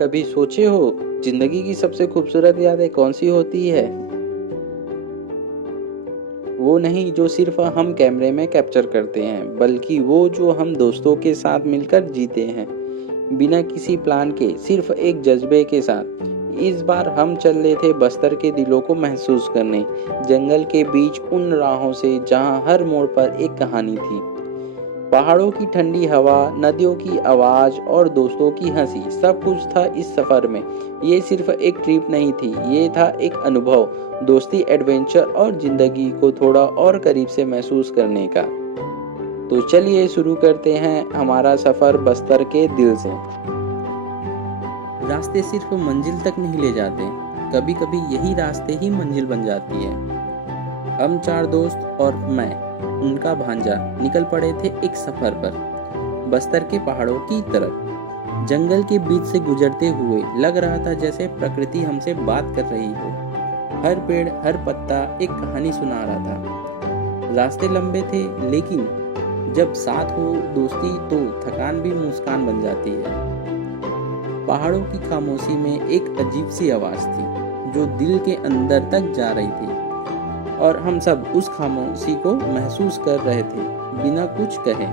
कभी सोचे हो जिंदगी की सबसे खूबसूरत यादें कौन सी होती है? वो नहीं जो सिर्फ हम कैमरे में कैप्चर करते हैं, बल्कि वो जो हम दोस्तों के साथ मिलकर जीते हैं, बिना किसी प्लान के, सिर्फ एक जज्बे के साथ। इस बार हम चल रहे थे बस्तर के दिलों को महसूस करने, जंगल के बीच उन राहों से जहां हर मोड़ पर एक कहानी थी। पहाड़ों की ठंडी हवा, नदियों की आवाज और दोस्तों की हंसी, सब कुछ था इस सफर में। ये सिर्फ एक ट्रिप नहीं थी, ये था एक अनुभव, दोस्ती, एडवेंचर और जिंदगी को थोड़ा और करीब से महसूस करने का। तो चलिए शुरू करते हैं हमारा सफर बस्तर के दिल से। रास्ते सिर्फ मंजिल तक नहीं ले जाते, कभी कभी यही रास्ते ही मंजिल बन जाती है। हम 4 दोस्त और मैं, उनका भांजा, निकल पड़े थे एक सफर पर, बस्तर के पहाड़ों की तरफ। जंगल के बीच से गुजरते हुए लग रहा था जैसे प्रकृति हमसे बात कर रही हो। हर पेड़, हर पत्ता एक कहानी सुना रहा था। रास्ते लंबे थे, लेकिन जब साथ हो दोस्ती तो थकान भी मुस्कान बन जाती है। पहाड़ों की खामोशी में एक अजीब सी आवाज थी जो दिल के अंदर तक जा रही थी, और हम सब उस खामोशी को महसूस कर रहे थे बिना कुछ कहे।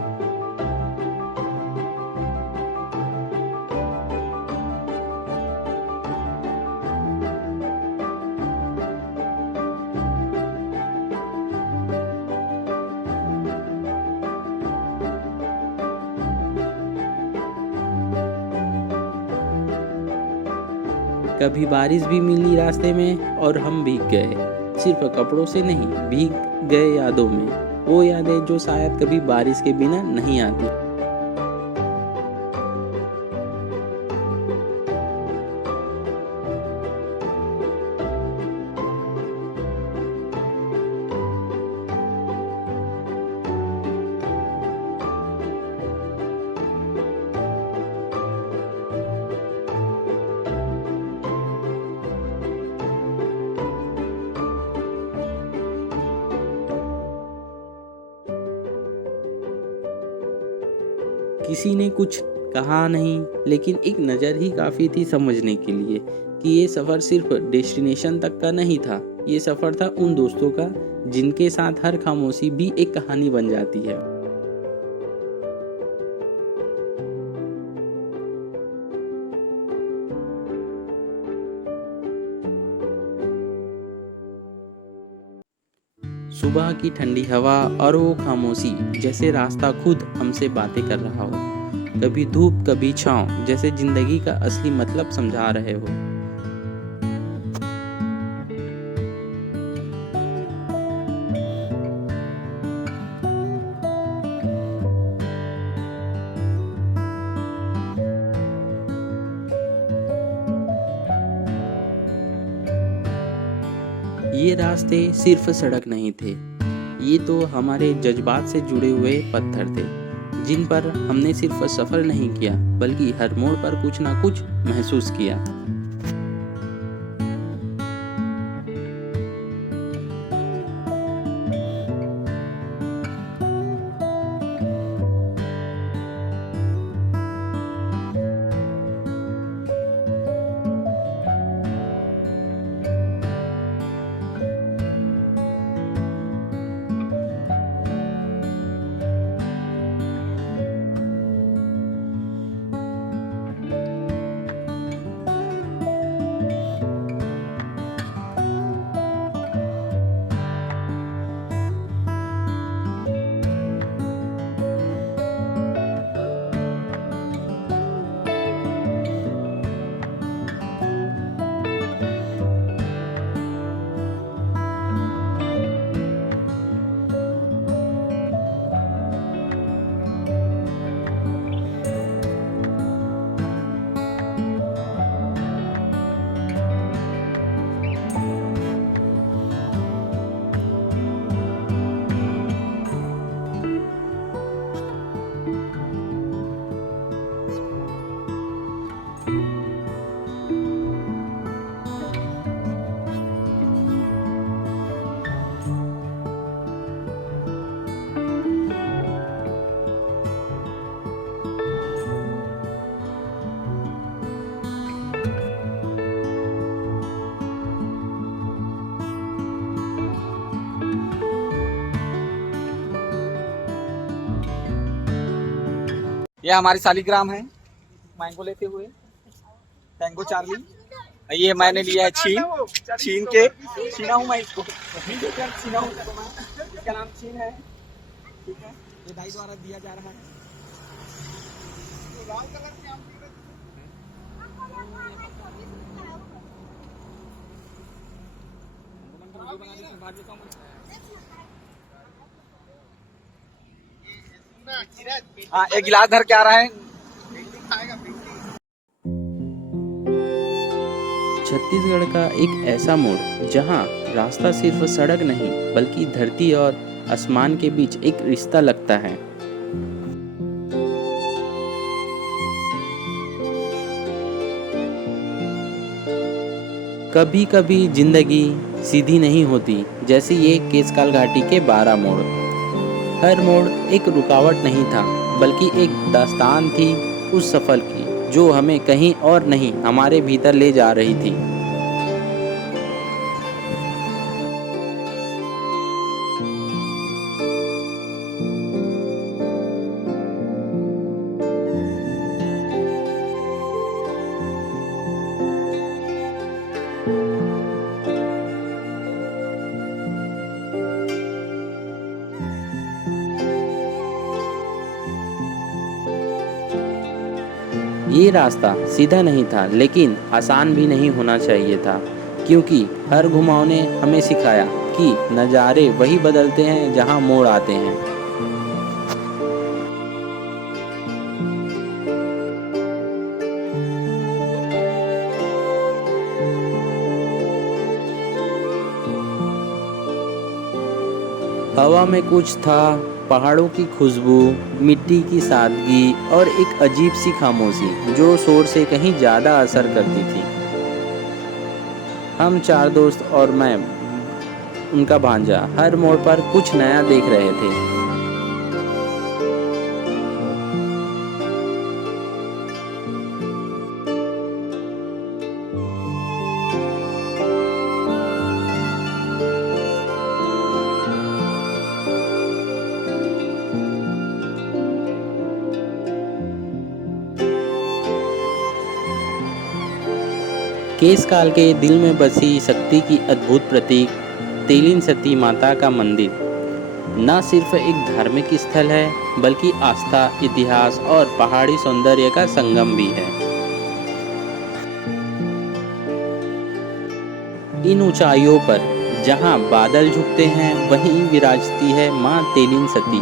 कभी बारिश भी मिली रास्ते में और हम भीग गए, सिर्फ कपड़ों से नहीं, भीग गए यादों में। वो यादें जो शायद कभी बारिश के बिना नहीं आती। किसी ने कुछ कहा नहीं, लेकिन एक नज़र ही काफ़ी थी समझने के लिए कि ये सफ़र सिर्फ डेस्टिनेशन तक का नहीं था। ये सफ़र था उन दोस्तों का जिनके साथ हर खामोशी भी एक कहानी बन जाती है। सुबह की ठंडी हवा और वो खामोशी, जैसे रास्ता खुद हमसे बातें कर रहा हो। कभी धूप, कभी छाँव, जैसे जिंदगी का असली मतलब समझा रहे हो। ये रास्ते सिर्फ सड़क नहीं थे, ये तो हमारे जज्बात से जुड़े हुए पत्थर थे, जिन पर हमने सिर्फ सफर नहीं किया, बल्कि हर मोड़ पर कुछ ना कुछ महसूस किया। ये हमारी शालिग्राम है, मैंगो लेते हुए, टैंगो चार्ली। ये मैंने लिया है छीना हूँ मैं इसको, छीना हूँ, इसका नाम छीन है, ठीक है। ये भाई द्वारा दिया जा रहा है। हाँ, एक गिलास धर के आ रहा है। छत्तीसगढ़ का एक ऐसा मोड़ जहां रास्ता सिर्फ सड़क नहीं बल्कि धरती और आसमान के बीच एक रिश्ता लगता है। कभी कभी जिंदगी सीधी नहीं होती, जैसे ये केसकाल घाटी के 12 मोड़। हर मोड़ एक रुकावट नहीं था बल्कि एक दास्तान थी उस सफर की जो हमें कहीं और नहीं हमारे भीतर ले जा रही थी। ये रास्ता सीधा नहीं था लेकिन आसान भी नहीं होना चाहिए था, क्योंकि हर घुमाव ने हमें सिखाया कि नज़ारे वही बदलते हैं जहां मोड़ आते हैं। हवा में कुछ था, पहाड़ों की खुशबू, मिट्टी की सादगी और एक अजीब सी खामोशी जो शोर से कहीं ज़्यादा असर करती थी। हम 4 दोस्त और मैं, उनका भांजा, हर मोड़ पर कुछ नया देख रहे थे। केसकाल के दिल में बसी शक्ति की अद्भुत प्रतीक तेलिन सती माता का मंदिर न सिर्फ एक धार्मिक स्थल है बल्कि आस्था, इतिहास और पहाड़ी सौंदर्य का संगम भी है। इन ऊंचाइयों पर जहां बादल झुकते हैं वहीं विराजती है मां तेलिन सती,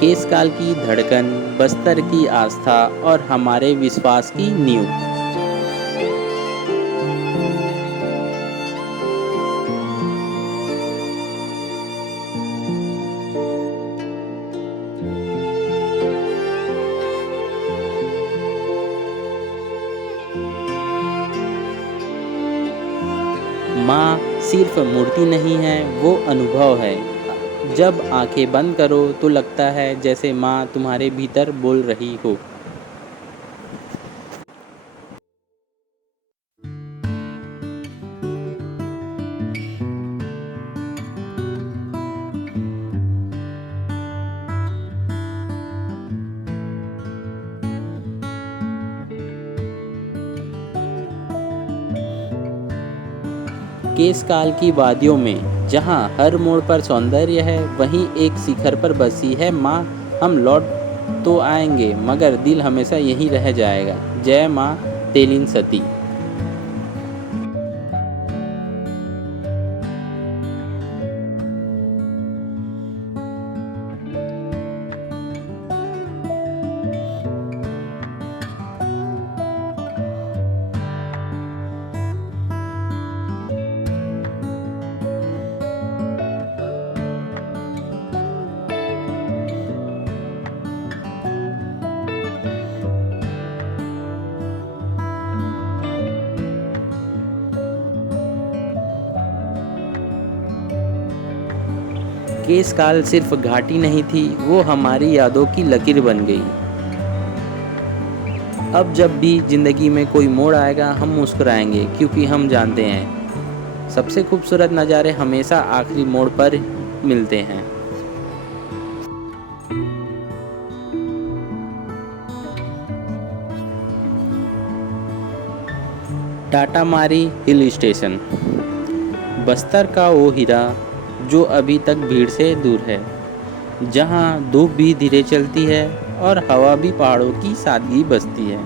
केसकाल की धड़कन, बस्तर की आस्था और हमारे विश्वास की नींव। माँ सिर्फ मूर्ति नहीं है, वो अनुभव है। जब आंखें बंद करो तो लगता है जैसे माँ तुम्हारे भीतर बोल रही हो। केसकाल की वादियों में जहाँ हर मोड़ पर सौंदर्य है, वहीं एक शिखर पर बसी है माँ। हम लौट तो आएंगे मगर दिल हमेशा यहीं रह जाएगा। जय माँ तेलिन सती। केसकाल सिर्फ घाटी नहीं थी, वो हमारी यादों की लकीर बन गई। अब जब भी जिंदगी में कोई मोड़ आएगा हम मुस्कुराएंगे, क्योंकि हम जानते हैं सबसे खूबसूरत नज़ारे हमेशा आखिरी मोड़ पर मिलते हैं। टाटा मारी हिल स्टेशन, बस्तर का वो हीरा जो अभी तक भीड़ से दूर है, जहाँ धूप भी धीरे चलती है और हवा भी पहाड़ों की सादगी बसती है।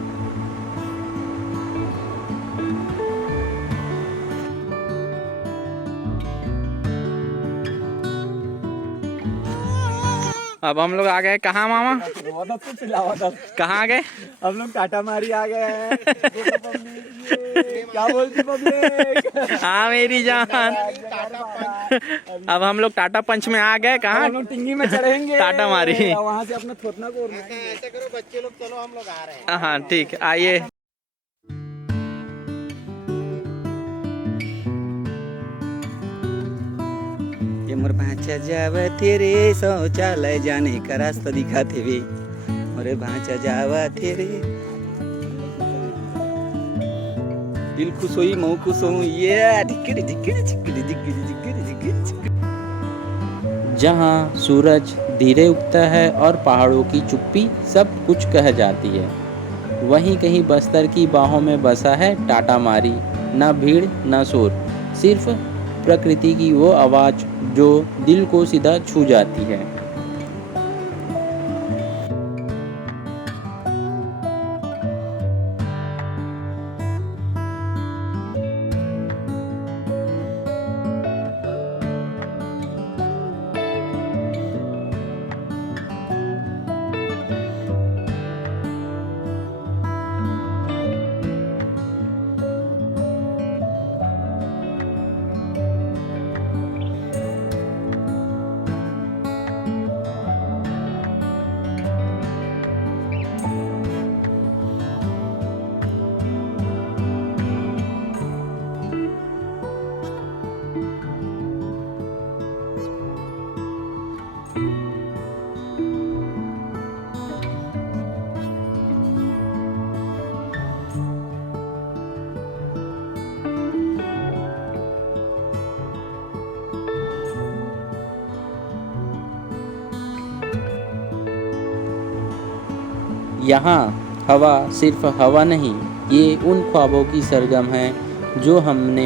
अब हम लोग आ गए कहाँ मामा? बहुत अच्छा चिल्लावा था। कहाँ आ गए? हम लोग टाटा मारी आ गए हैं। क्या बोलती पब्लिक? हाँ मेरी जान। अब हम लोग टाटा पंच में आ गए। कहाँ? हम लोग टिंगी में चढ़ेंगे टाटा मारी। वहाँ से अपना थोतना को ऐसे करो बच्चे लोग, चलो हम लोग आ रहे हैं। हाँ ठीक, आइए। ये मोर भांचा जावा तेरे शौचालय जाने का रास्ता दिखाते वे, मोरे भांचा जावा तेरे। दिल खुश हुई मऊ खुश हूँ ये ढिक्कड़ी ढिक्कड़ी ढिक्कड़ी ढिक्कड़ी ढिक्कड़ी ढिक्कड़ी। जहाँ सूरज धीरे उगता है और पहाड़ों की चुप्पी सब कुछ कह जाती है, वहीं कहीं बस्तर की बाहों में बसा है टाटा मारी। ना भीड़ ना शोर, सिर्फ प्रकृति की वो आवाज़ जो दिल को सीधा छू जाती है। यहाँ हवा सिर्फ हवा नहीं, ये उन ख्वाबों की सरगम है जो हमने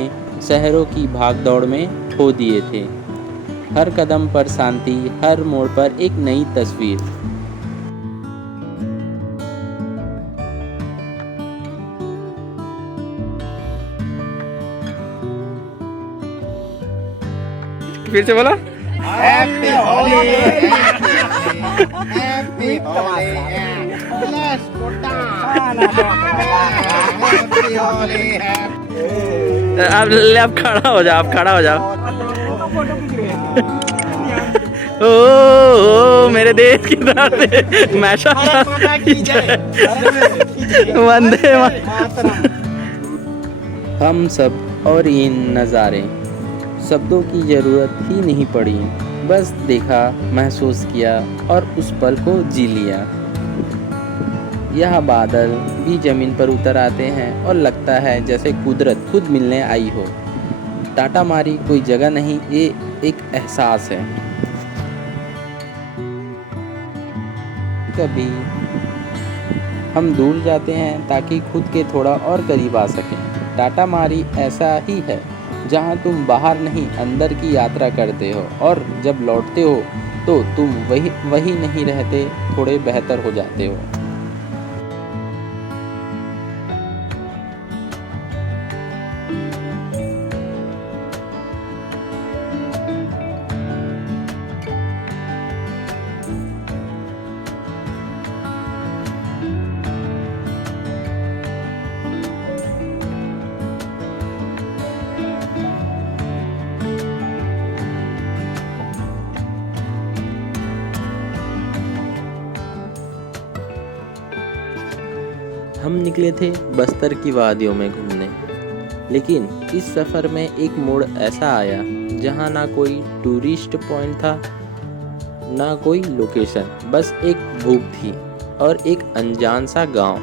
शहरों की भागदौड़ में खो दिए थे। हर कदम पर शांति, हर मोड़ पर एक नई तस्वीर। फिर से बोलो। Happy Holi, happy Holi, plus happy Holi है। अब खड़ा हो जाओ, अब खड़ा हो जाओ। ओ मेरे देश की तरफ मैशा वंदे मातरम। हम सब और ये नज़ारे, शब्दों की ज़रूरत ही नहीं पड़ी, बस देखा, महसूस किया और उस पल को जी लिया। यह बादल भी ज़मीन पर उतर आते हैं और लगता है जैसे कुदरत खुद मिलने आई हो। टाटा मारी कोई जगह नहीं, ये एक एहसास है। कभी हम दूर जाते हैं ताकि खुद के थोड़ा और करीब आ सकें। टाटा मारी ऐसा ही है, जहाँ तुम बाहर नहीं अंदर की यात्रा करते हो, और जब लौटते हो तो तुम वही नहीं रहते, थोड़े बेहतर हो जाते हो। हम निकले थे बस्तर की वादियों में घूमने, लेकिन इस सफ़र में एक मोड़ ऐसा आया जहाँ ना कोई टूरिस्ट पॉइंट था, ना कोई लोकेशन, बस एक भूख थी और एक अनजान सा गांव।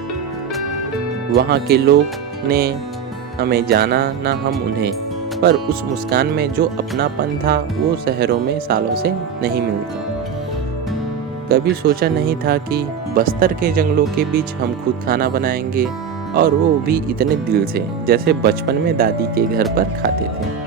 वहाँ के लोग ने हमें जाना, ना हम उन्हें, पर उस मुस्कान में जो अपनापन था वो शहरों में सालों से नहीं मिलता। कभी सोचा नहीं था कि बस्तर के जंगलों के बीच हम खुद खाना बनाएंगे और वो भी इतने दिल से जैसे बचपन में दादी के घर पर खाते थे।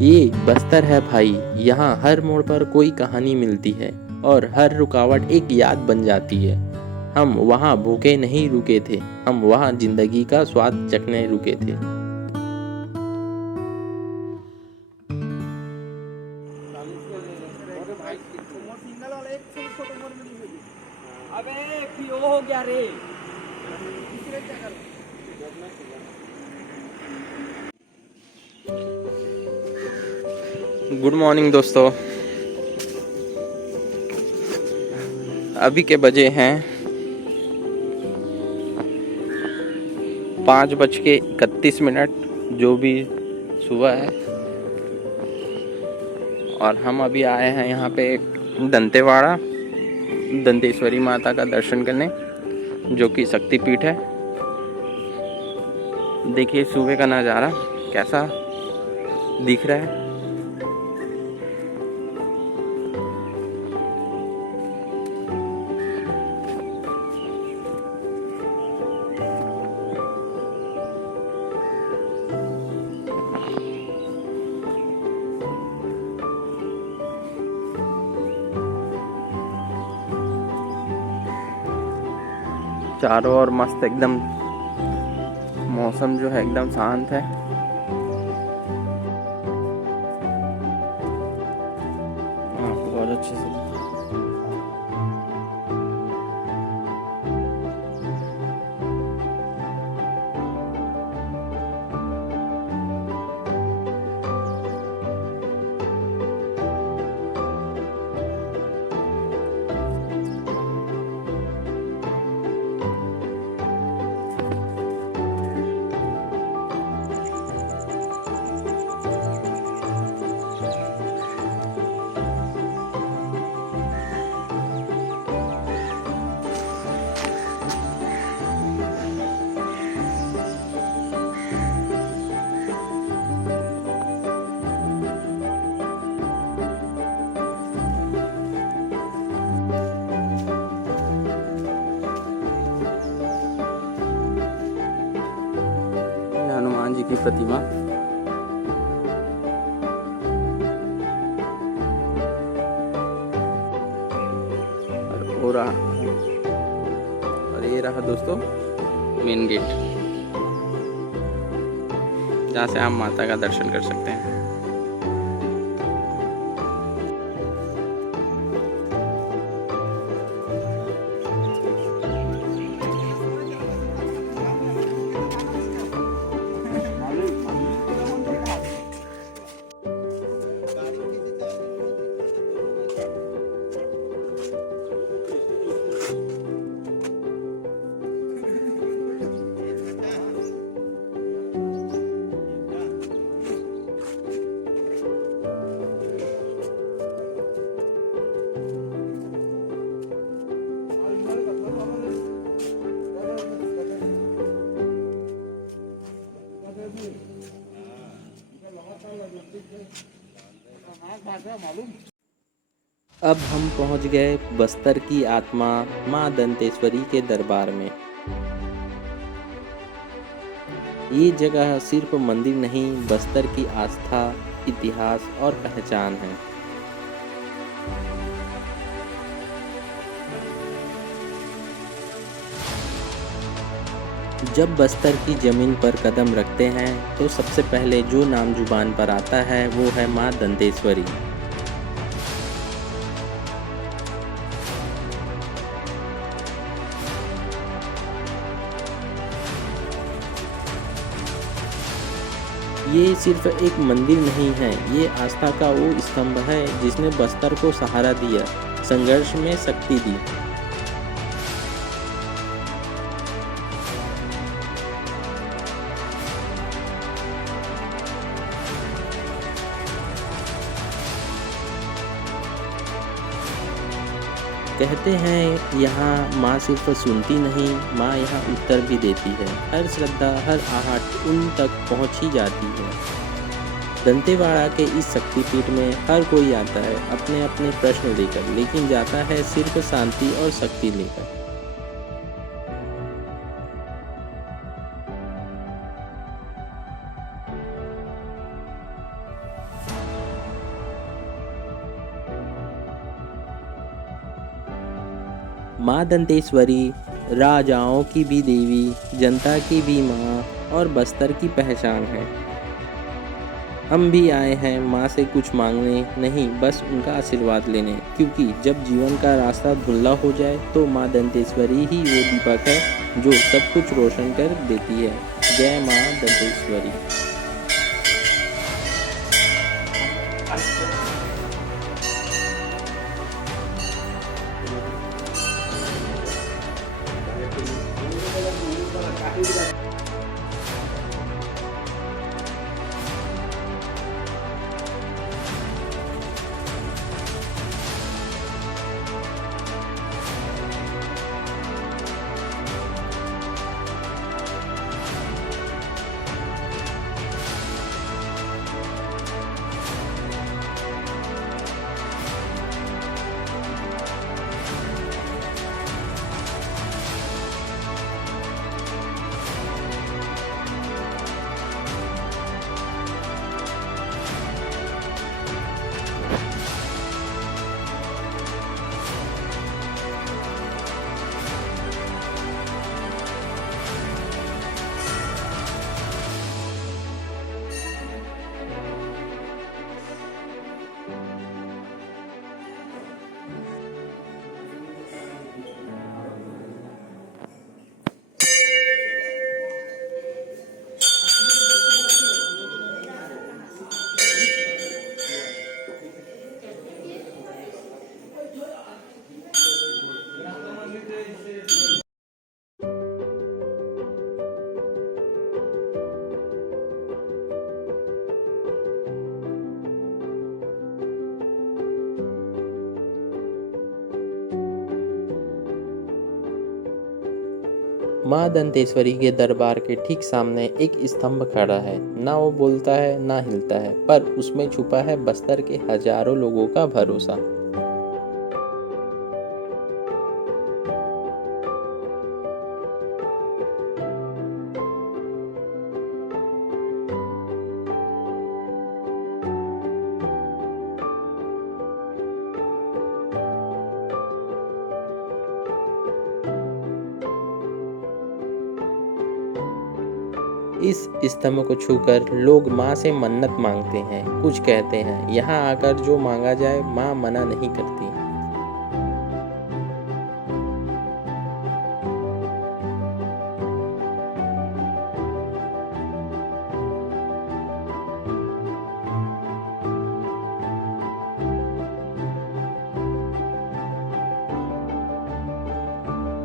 ये बस्तर है भाई, यहाँ हर मोड़ पर कोई कहानी मिलती है और हर रुकावट एक याद बन जाती है। हम वहाँ भूखे नहीं रुके थे, हम वहाँ जिंदगी का स्वाद चखने रुके थे। अबे फिर वो हो गया रे। गुड मॉर्निंग दोस्तों, अभी के बजे हैं 5:31, जो भी सुबह है। और हम अभी आए हैं यहाँ पे दंतेवाड़ा दंतेश्वरी माता का दर्शन करने, जो कि शक्तिपीठ है। देखिए सुबह का नज़ारा कैसा दिख रहा है। चारों ओर मस्त एकदम मौसम जो है एकदम शांत है। आपको बहुत अच्छे से हनुमान जी की प्रतिमा। और ये रहा दोस्तों मेन गेट, जहाँ से आप माता का दर्शन कर सकते हैं। अब हम पहुंच गए बस्तर की आत्मा माँ दंतेश्वरी के दरबार में। ये जगह सिर्फ मंदिर नहीं, बस्तर की आस्था, इतिहास और पहचान है। जब बस्तर की जमीन पर कदम रखते हैं तो सबसे पहले जो नाम जुबान पर आता है वो है माँ दंतेश्वरी। ये सिर्फ एक मंदिर नहीं है, ये आस्था का वो स्तंभ है जिसने बस्तर को सहारा दिया, संघर्ष में शक्ति दी। कहते हैं यहाँ माँ सिर्फ सुनती नहीं, माँ यहाँ उत्तर भी देती है। हर श्रद्धा, हर आहट उन तक पहुँच ही जाती है। दंतेवाड़ा के इस शक्तिपीठ में हर कोई आता है अपने अपने प्रश्न लेकर, लेकिन जाता है सिर्फ शांति और शक्ति लेकर। माँ दंतेश्वरी राजाओं की भी देवी, जनता की भी माँ और बस्तर की पहचान है। हम भी आए हैं माँ से कुछ मांगने नहीं, बस उनका आशीर्वाद लेने, क्योंकि जब जीवन का रास्ता धुंधला हो जाए तो माँ दंतेश्वरी ही वो दीपक है जो सब कुछ रोशन कर देती है। जय माँ दंतेश्वरी। माँ दंतेश्वरी के दरबार के ठीक सामने एक स्तंभ खड़ा है। ना वो बोलता है ना हिलता है, पर उसमें छुपा है बस्तर के हजारों लोगों का भरोसा। इस स्तंभ को छूकर लोग माँ से मन्नत मांगते हैं, कुछ कहते हैं। यहाँ आकर जो मांगा जाए माँ मना नहीं करती।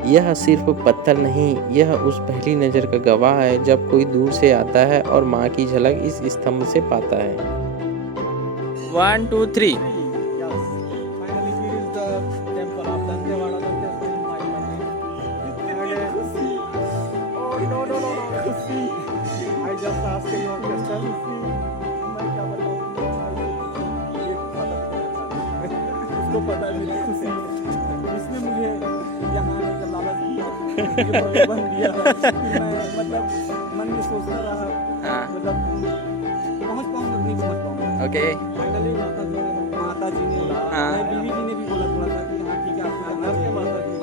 यह सिर्फ पत्थर नहीं, यह उस पहली नज़र का गवाह है जब कोई दूर से आता है और माँ की झलक इस स्तंभ से पाता है। 1 2 3 इसने मुझे यहाँ आने का लालच दिया, ये बन दिया। मैं मतलब मन में सोचता रहा, मतलब पहुँच पाऊँगा नहीं पहुँच पाऊँगा। ओके फाइनली माता जी ने मेरी बीवी जी ने भी बोला थोड़ा सा कि हाँ ठीक है आप घर के माता जी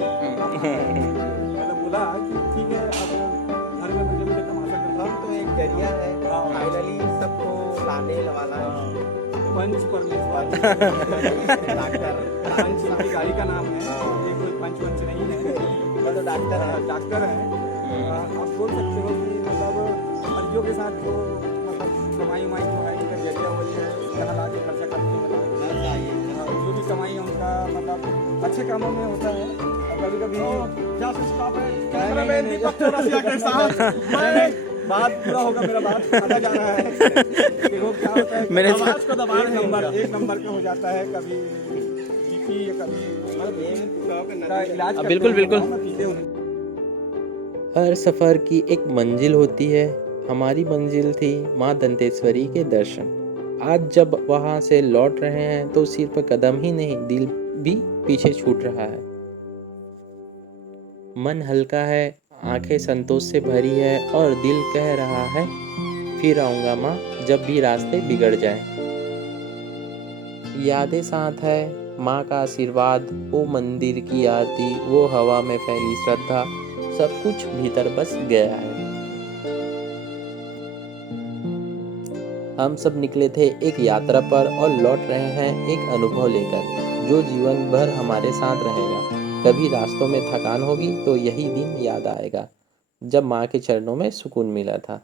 मतलब बोला कि ठीक है अब घर में मुझे तमाशा कर रहा हूँ। तो एक जरिया है फाइनली सबको लाने वाला पंच परमेश्वर डॉक्टर पंच की गाड़ी का नाम है, ये कोई पंच वंच नहीं है, मतलब डॉक्टर है। आप बोल सकते हो कि मतलब मर्जियों के साथ जो मतलब कमाई उमाई जो है इनका जरिया वही है, यहाँ ला के खर्चा करते हैं मतलब। हाँ, जो भी कमाई है उनका मतलब अच्छे कामों में होता है। और कभी कभी क्या स्टॉप है कैमरामैन दीपक चौरसिया के साथ बात पूरा होगा, मेरा बात आधा जा रहा है। देखो क्या होता है, मेरे आवाज को दबा एक नंबर का हो जाता है, कभी बीपी या कभी का इलाज करते बिल्कुल, हैं, बिल्कुल। पीते हैं। हर सफ़र की एक मंजिल होती है। हमारी मंजिल थी माँ दंतेश्वरी के दर्शन। आज जब वहाँ से लौट रहे हैं तो सिर पर कदम ही नहीं, दिल भी पीछे छूट रहा है। मन हल्का है, आंखें संतोष से भरी है और दिल कह रहा है फिर आऊँगा माँ जब भी रास्ते बिगड़ जाए। यादें साथ है, माँ का आशीर्वाद, वो मंदिर की आरती, वो हवा में फैली श्रद्धा, सब कुछ भीतर बस गया है। हम सब निकले थे एक यात्रा पर और लौट रहे हैं एक अनुभव लेकर जो जीवन भर हमारे साथ रहेगा। कभी रास्तों में थकान होगी तो यही दिन याद आएगा जब माँ के चरणों में सुकून मिला था।